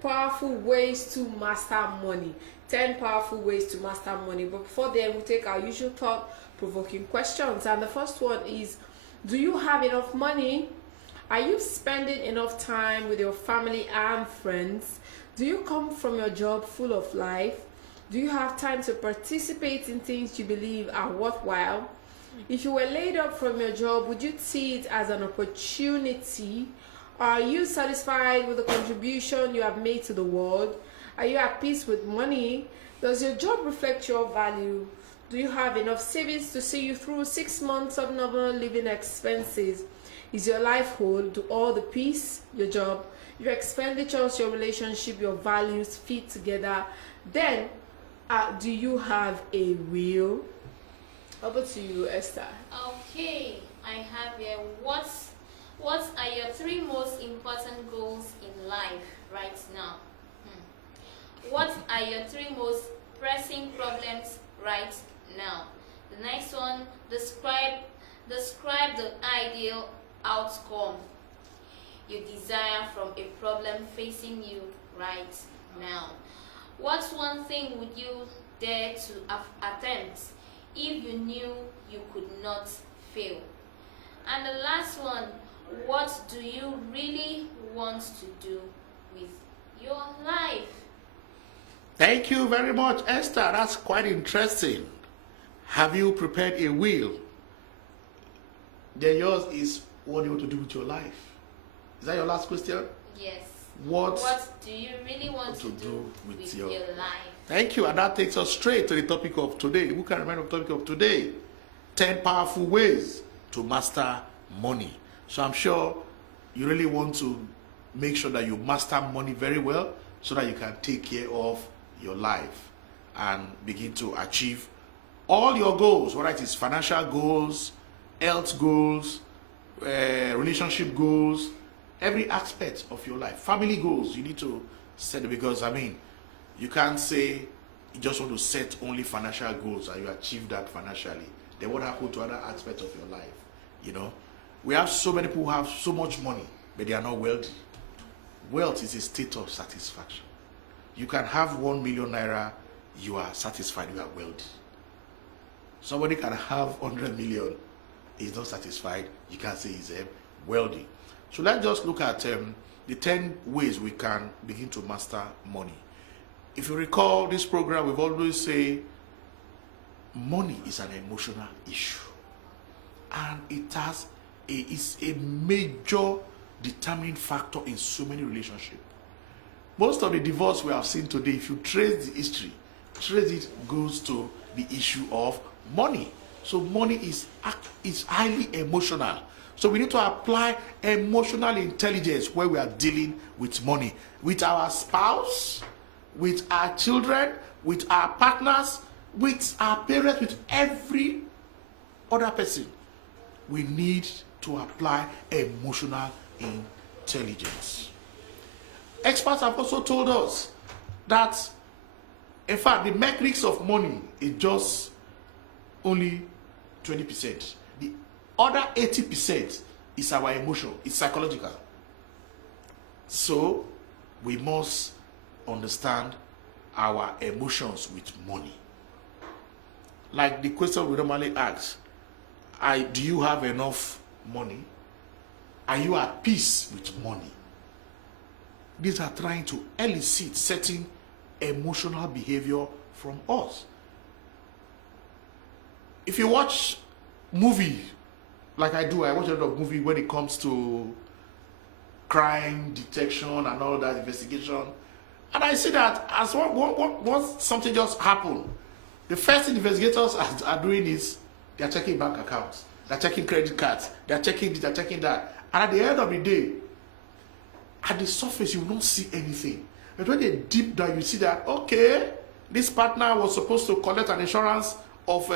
powerful ways to master money. 10 powerful ways to master money. But before then, we take our usual thought-provoking questions. And the first one is, do you have enough money? Are you spending enough time with your family and friends? Do you come from your job full of life? Do you have time to participate in things you believe are worthwhile? If you were laid up from your job, would you see it as an opportunity? Are you satisfied with the contribution you have made to the world? Are you at peace with money? Does your job reflect your value? Do you have enough savings to see you through 6 months of normal living expenses? Is your life whole? Do all the peace, your job, your expenditures, your relationship, your values fit together? Then, do you have a will? Over to you, Esther. Okay, I have here. What are your 3 most important goals in life right now? What are your 3 most pressing problems right now? The next one, describe the ideal outcome you desire from a problem facing you right now. What one thing would you dare to attempt if you knew you could not fail? And the last one, what do you really want to do with your life? Thank you very much, Esther. That's quite interesting. Have you prepared a will? Then yours is, what do you want to do with your life? Is that your last question? Yes. What do you really want to do with your life? Thank you. And that takes us straight to the topic of today. Who can remember the topic of today? 10 powerful ways to master money. So I'm sure you really want to make sure that you master money very well so that you can take care of your life and begin to achieve all your goals, whether it is financial goals, health goals, relationship goals, every aspect of your life. Family goals, you need to set it, because you can't say you just want to set only financial goals and you achieve that financially. Then what happens to other aspects of your life? We have so many people who have so much money, but they are not wealthy. Wealth is a state of satisfaction. You can have 1 million naira, you are satisfied, you are wealthy. Somebody can have 100 million, he's not satisfied, you can't say he's wealthy. So let's just look at the 10 ways we can begin to master money. If you recall this program, we've always say money is an emotional issue, and it's a major determining factor in so many relationships. Most of the divorce we have seen today, if you trace the history, goes to the issue of money. So money is highly emotional. So we need to apply emotional intelligence when we are dealing with money, with our spouse, with our children, with our partners, with our parents, with every other person. We need to apply emotional intelligence. Experts have also told us that, in fact, the metrics of money is just only 20%. The other 80% is our emotion, it's psychological. So we must understand our emotions with money. Like the question we normally ask, do you have enough money? Are you at peace with money? These are trying to elicit certain emotional behavior from us. If you watch movie, like I do, I watch a lot of movie when it comes to crime detection and all that investigation, and I see that as once something just happened, the first thing investigators are doing is they are checking bank accounts, they are checking credit cards, they are checking this, they are checking that, and at the end of the day, at the surface, you will not see anything. But when they deep down, you see that, okay, this partner was supposed to collect an insurance of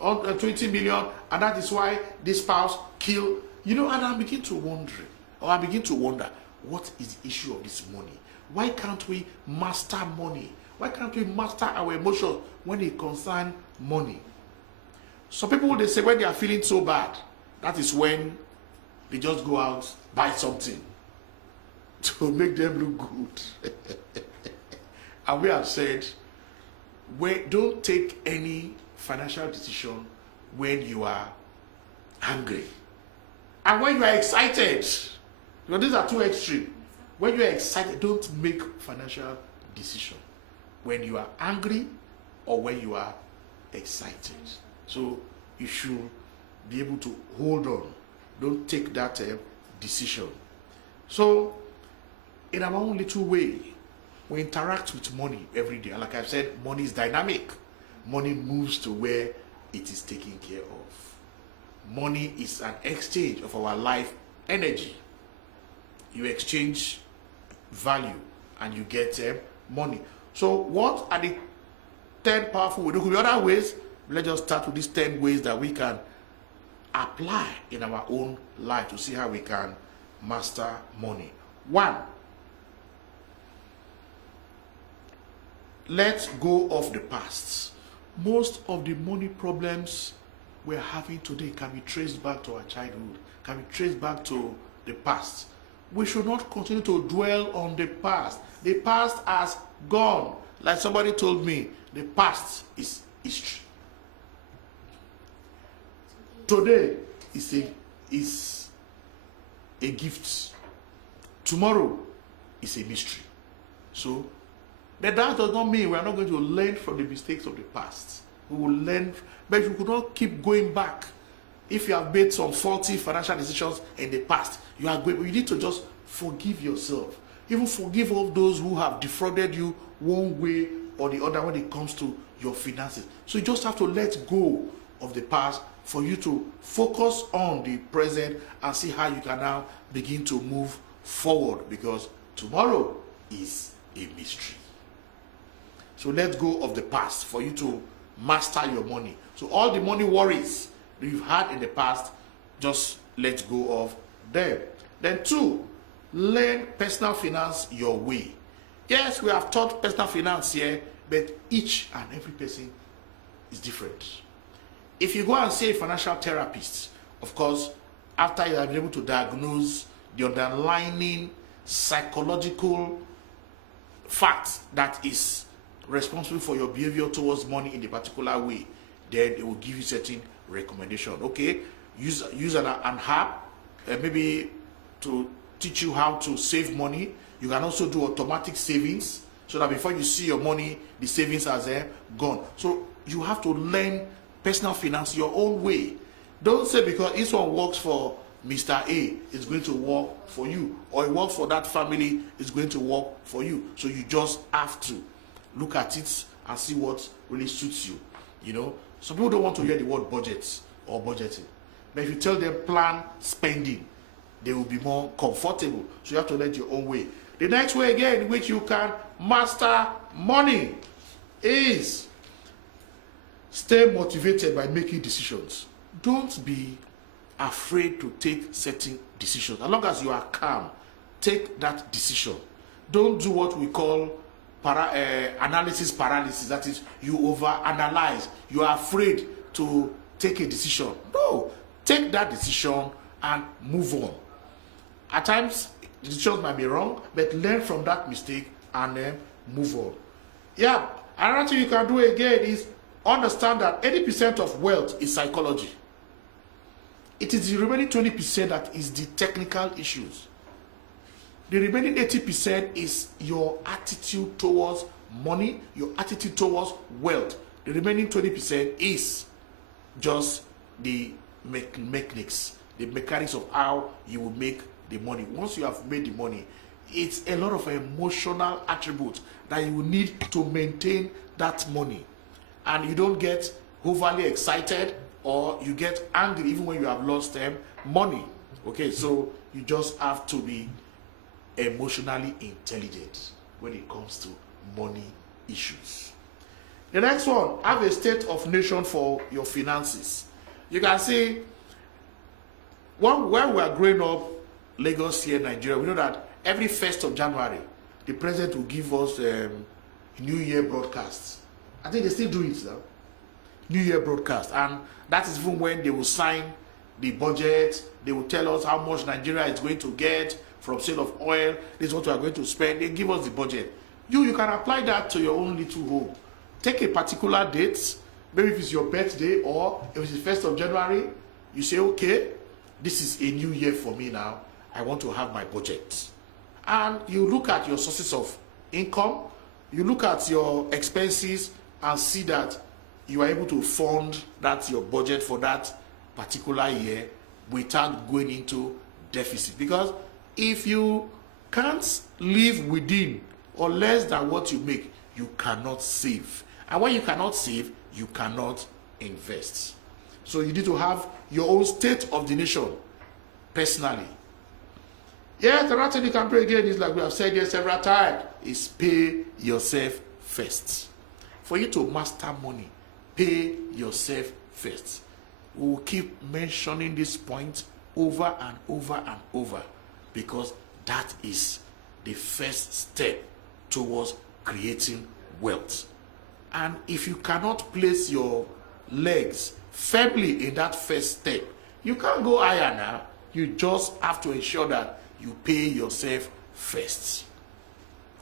20 million, and that is why this spouse killed, and I begin to wonder, what is the issue of this money? Why can't we master money? Why can't we master our emotions when it concerns money? Some people, they say when they are feeling so bad, that is when they just go out, buy something. to make them look good. And we have said, don't take any financial decision when you are angry. And when you are excited, because these are two extremes. When you are excited, don't make financial decision. When you are angry or when you are excited. So you should be able to hold on. Don't take that decision. So in our own little way, we interact with money every day. And like I've said, money is dynamic. Money moves to where it is taken care of. Money is an exchange of our life energy. You exchange value and you get money. So what are the 10 powerful ways? There could be other ways. Let's just start with these 10 ways that we can apply in our own life to see how we can master money. 1, let go of the past. Most of the money problems we're having today can be traced back to our childhood, can be traced back to the past. We should not continue to dwell on the past. The past has gone. Like somebody told me, the past is history. Today is a gift. Tomorrow is a mystery. So, but that does not mean we are not going to learn from the mistakes of the past. We will learn, but you could not keep going back. If you have made some faulty financial decisions in the past, you need to just forgive yourself. Even forgive all those who have defrauded you one way or the other when it comes to your finances. So you just have to let go of the past for you to focus on the present and see how you can now begin to move forward, because tomorrow is a mystery. So let go of the past for you to master your money. So all the money worries that you've had in the past, just let go of them. Then 2, learn personal finance your way. Yes, we have taught personal finance here, but each and every person is different. If you go and see a financial therapist, of course, after you have been able to diagnose the underlying psychological fact that is responsible for your behavior towards money in a particular way, then it will give you certain recommendation. Okay, use an app, maybe to teach you how to save money. You can also do automatic savings, so that before you see your money, the savings are gone. So you have to learn personal finance your own way. Don't say because this one works for Mr. A, it's going to work for you, or it works for that family, it's going to work for you. So you just have to look at it and see what really suits you. You know, some people don't want to hear the word budget or budgeting, but if you tell them plan spending, they will be more comfortable. So you have to learn your own way. The next way again in which you can master money is stay motivated by making decisions. Don't be afraid to take certain decisions. As long as you are calm, take that decision. Don't do what we call analysis paralysis. That is, you overanalyze. You are afraid to take a decision. No, take that decision and move on. At times, decisions might be wrong, but learn from that mistake and then move on. Yeah, another thing you can do again is understand that 80% of wealth is psychology. It is the remaining 20% that is the technical issues. The remaining 80% is your attitude towards money, your attitude towards wealth. The remaining 20% is just the mechanics, the mechanics of how you will make the money. Once you have made the money, it's a lot of emotional attributes that you will need to maintain that money. And you don't get overly excited or you get angry even when you have lost money. Okay, so you just have to be emotionally intelligent when it comes to money issues. The next one, have a state of nation for your finances. You can see, when we are growing up, Lagos here, Nigeria, we know that every 1st of January, the president will give us New Year broadcasts. I think they still do it now. New Year broadcast. And that is even when they will sign the budget. They will tell us how much Nigeria is going to get from sale of oil. This is what we are going to spend. They give us the budget. You can apply that to your own little home. Take a particular date, maybe if it's your birthday or if it's the 1st of January, you say, okay, this is a new year for me now. I want to have my budget. And you look at your sources of income, you look at your expenses and see that you are able to fund that your budget for that particular year without going into deficit. Because if you can't live within or less than what you make, you cannot save. And when you cannot save, you cannot invest. So you need to have your own state of the nation personally. Yes, the right thing you can pray again is, like we have said here several times, is pay yourself first. For you to master money, pay yourself first. We will keep mentioning this point over and over and over, because that is the first step towards creating wealth. And if you cannot place your legs firmly in that first step, you can't go higher now. You just have to ensure that you pay yourself first.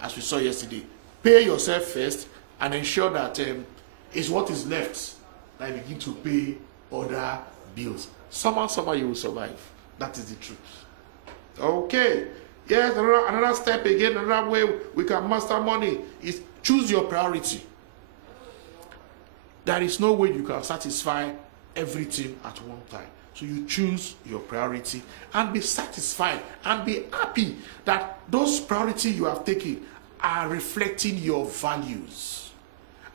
As we saw yesterday, pay yourself first and ensure that it's what is left that you begin to pay other bills. Somehow you will survive. That is the truth. Okay. Yes, another step again, another way we can master money is choose your priority. There is no way you can satisfy everything at one time. So you choose your priority and be satisfied and be happy that those priorities you have taken are reflecting your values.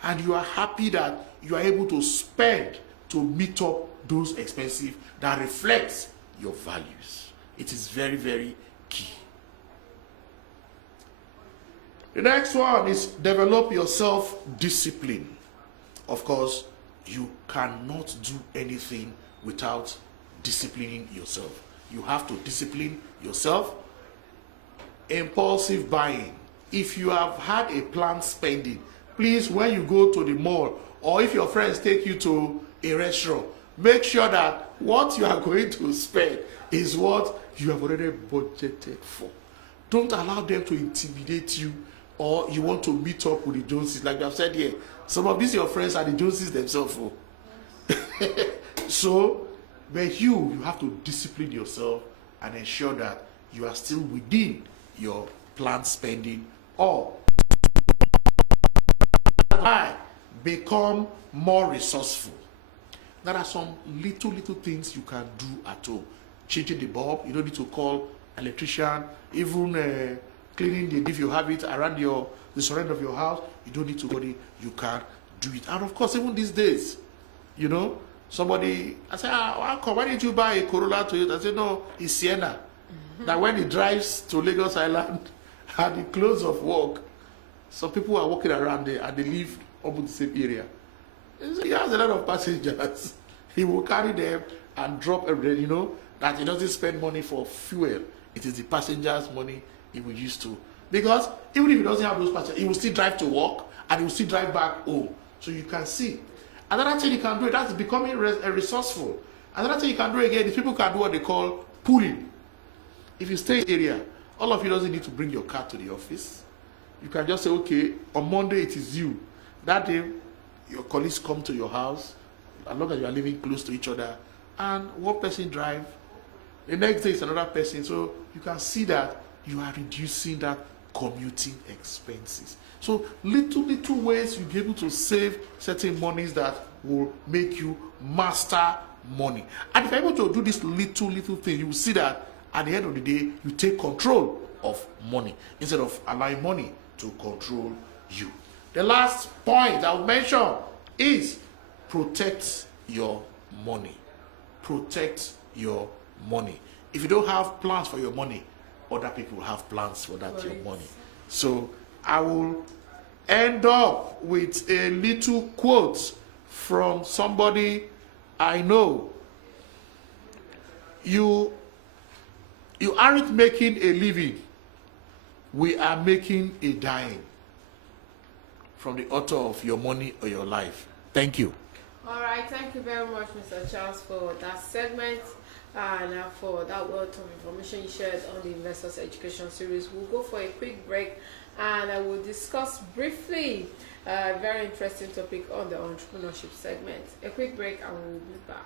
And you are happy that you are able to spend to meet up those expenses that reflects your values. It is very, very key. The next one is develop your self-discipline. Of course, you cannot do anything without disciplining yourself. You have to discipline yourself. Impulsive buying. If you have had a planned spending, please, when you go to the mall or if your friends take you to a restaurant, make sure that what you are going to spend is what you have already budgeted for. Don't allow them to intimidate you, or you want to meet up with the Joneses. Like we have said here, some of these your friends are the Joneses themselves. So, but you have to discipline yourself and ensure that you are still within your planned spending, or become more resourceful. There are some little things you can do at home. Changing the bulb, you don't need to call electrician. Even cleaning the, if you have it around the surrounding of your house, you don't need to go there. You can do it. And of course, even these days, you know, somebody, I say, why did you buy a Corolla Toyota? I say, no, it's Sienna. That when he drives to Lagos Island at the close of work, some people are walking around there and they live almost the same area. So he has a lot of passengers. He will carry them and drop everything, you know, that he doesn't spend money for fuel. It is the passengers' money he will use to. Because even if he doesn't have those passengers, he will still drive to work and he will still drive back home. So you can see. Another thing you can do, that's becoming resourceful. Another thing you can do again is people can do what they call pooling. If you stay in the area, all of you doesn't need to bring your car to the office. You can just say, okay, on Monday it is you. That day, your colleagues come to your house, as long as you are living close to each other, and one person drive, the next day is another person. So you can see that you are reducing that commuting expenses. So little ways you'll be able to save certain monies that will make you master money. And if you're able to do this little thing, you will see that at the end of the day, you take control of money instead of allowing money to control you. The last point I'll mention is protect your money. Protect your money. If you don't have plans for your money, other people have plans for that your money. So I will end up with a little quote from somebody I know. You aren't making a living. We are making a dime. From the author of Your Money or Your Life. Thank you. All right, thank you very much, Mr. Charles, for that segment. And for that wealth of information you shared on the Investors Education Series, we'll go for a quick break and I will discuss briefly a very interesting topic on the entrepreneurship segment. A quick break and we'll be back.